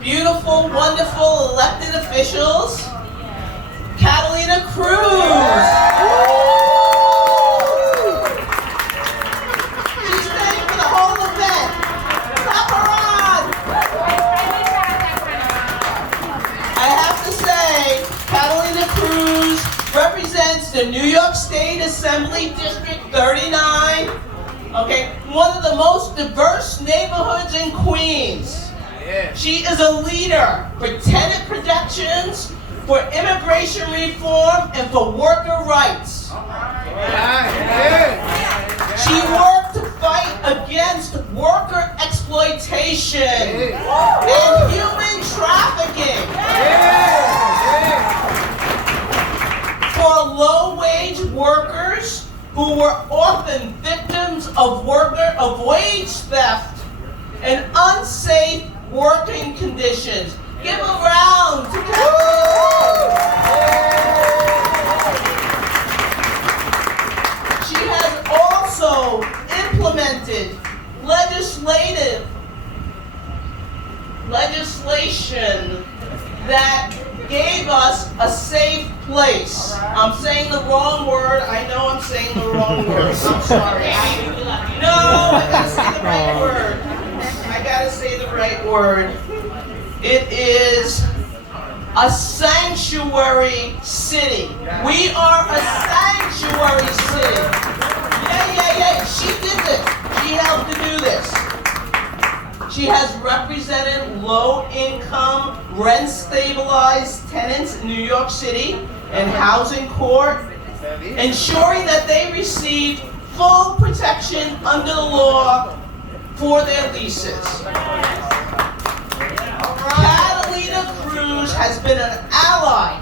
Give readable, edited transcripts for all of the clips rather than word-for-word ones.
beautiful, wonderful elected officials, Catalina Cruz. She's staying for the whole event. Clap her on. I have to say, Catalina Cruz represents the New York State Assembly District 39, okay, one of the most diverse neighborhoods in Queens. She is a leader for tenant protections, for immigration reform, and for worker rights. She worked to fight against worker exploitation and human trafficking. For low-wage workers who were often victims of wage theft and unsafe working conditions. Give a round to Catalina. She has also implemented legislation that gave us a safe place. I'm saying the wrong word. I know I'm saying the wrong word. I'm sorry. No, I gotta say the right word. I gotta say the right word. It is a sanctuary city. We are a sanctuary city. Yeah. She did this. She helped to do this. She has represented low-income, rent-stabilized tenants in New York City and housing court, ensuring that they receive full protection under the law for their leases. Catalina Cruz has been an ally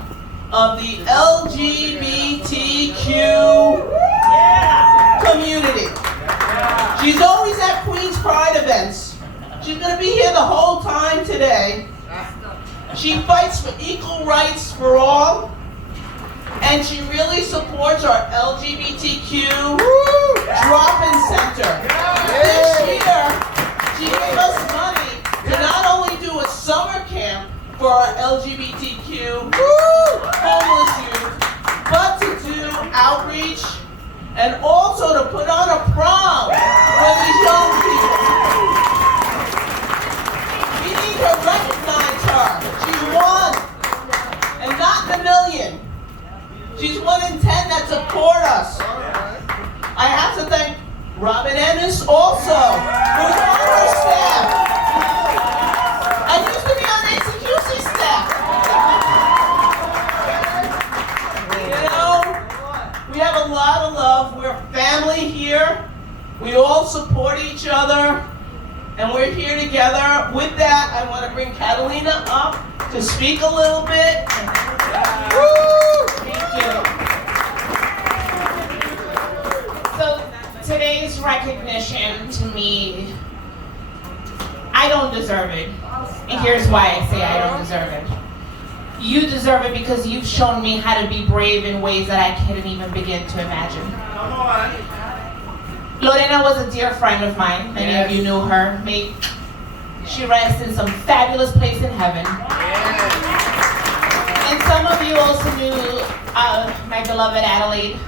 of the LGBTQ community. She's always at Queens Pride events. She's going to be here the whole time today. She fights for equal rights for all, and she really supports our LGBTQ drop-in center. This year, she gave us money to not only do a summer camp for our LGBTQ homeless youth, but to do outreach and also to put on a prom for these young people. We need to recognize her. She's one, and not in a million. She's 1 in 10 that support us. I have to thank Robin Ennis also, who's on her staff. I used to be on ACQC staff. You know, we have a lot of love. We're family here. We all support each other, and we're here together. With that, I want to bring Catalina up to speak a little bit. Thank you. So today's recognition to me, I don't deserve it. And here's why I say I don't deserve it. You deserve it because you've shown me how to be brave in ways that I can't even begin to imagine. Come on. Lorena was a dear friend of mine. Many of you knew her. May she rest in some fabulous place in heaven. And some of you also knew my beloved Adelaide,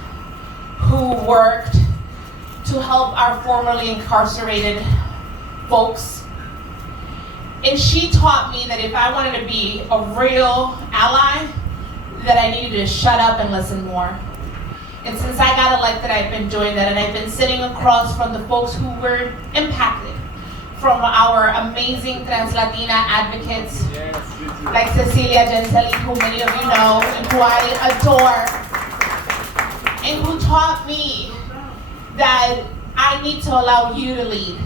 who worked to help our formerly incarcerated folks. And she taught me that if I wanted to be a real ally, that I needed to shut up and listen more. And since I got elected, I've been doing that, and I've been sitting across from the folks who were impacted, from our amazing trans-Latina advocates, like Cecilia Gentili, who many of you know, and who I adore, and who taught me that I need to allow you to lead.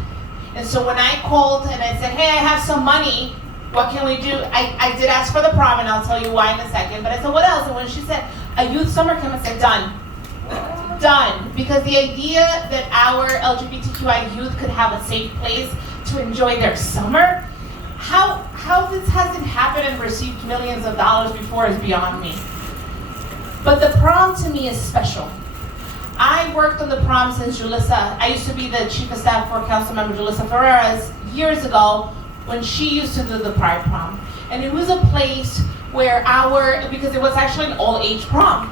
And so when I called and I said, hey, I have some money, what can we do? I did ask for the prom, and I'll tell you why in a second, but I said, what else? And when she said, a youth summer camp, I said, done. Done. Because the idea that our LGBTQI youth could have a safe place to enjoy their summer, how this hasn't happened and received millions of dollars before is beyond me. But the prom to me is special. I worked on the prom since Julissa. I used to be the chief of staff for Councilmember Julissa Ferreras years ago when she used to do the Pride Prom. And it was a place where because it was actually an all-age prom,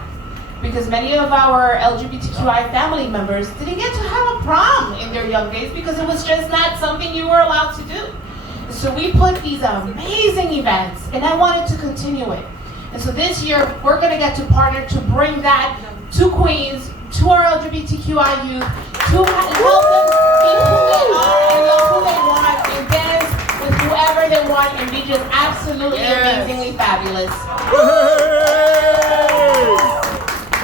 because many of our LGBTQI family members didn't get to have a prom in their young days because it was just not something you were allowed to do. So we put these amazing events, and I wanted to continue it. And so this year, we're gonna get to partner to bring that to Queens, to our LGBTQI youth, to help them be who they are and love who they want and dance with whoever they want and be just absolutely amazingly fabulous.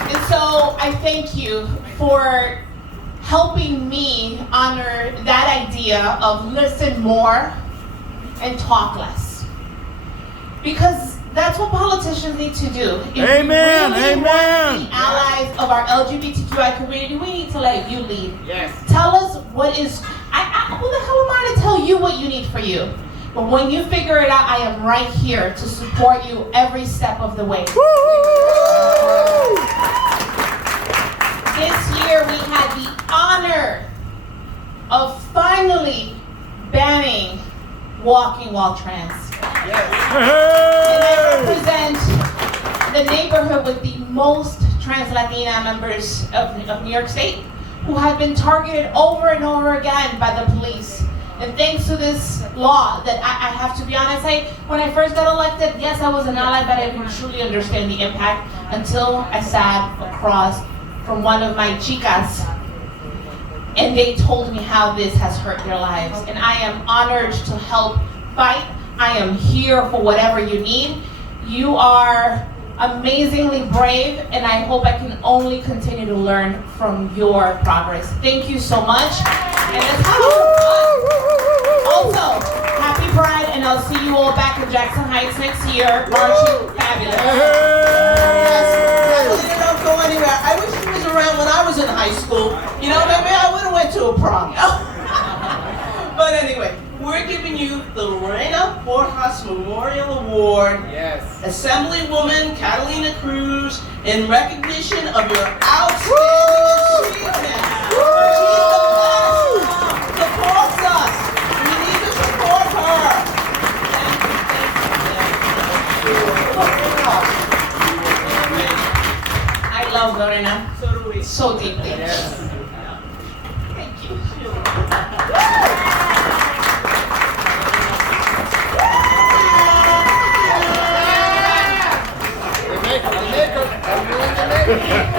And so I thank you for helping me honor that idea of listen more and talk less. Because that's what politicians need to do. If Amen. we really Amen. want to be allies of our LGBTQI community, we need to let you lead. Yes. Tell us what is, who the hell am I to tell you what you need for you? But when you figure it out, I am right here to support you every step of the way. This year we had the honor of finally banning walking while trans. And I represent the neighborhood with the most trans Latina members of New York State who have been targeted over and over again by the police. And thanks to this law that I have to be honest, when I first got elected, yes, I was an ally, but I didn't truly understand the impact until I sat across from one of my chicas and they told me how this has hurt their lives. And I am honored to help fight. I am here for whatever you need. You are amazingly brave, and I hope I can only continue to learn from your progress. Thank you so much. And let's have some fun. Also, happy Pride, and I'll see you all back in Jackson Heights next year. Marching fabulous. Catalina, don't go anywhere. I wish she was around when I was in high school. You know, maybe I would have went to a prom. But anyway, we're giving you the Lorena Borjas Memorial Award. Yes. Assemblywoman Catalina Cruz, in recognition of your outstanding achievement. She's the best. Supports us. We need to support her. I love Lorena So do we. so deeply. Yes. Thank you. They make them. I'm willing to make them.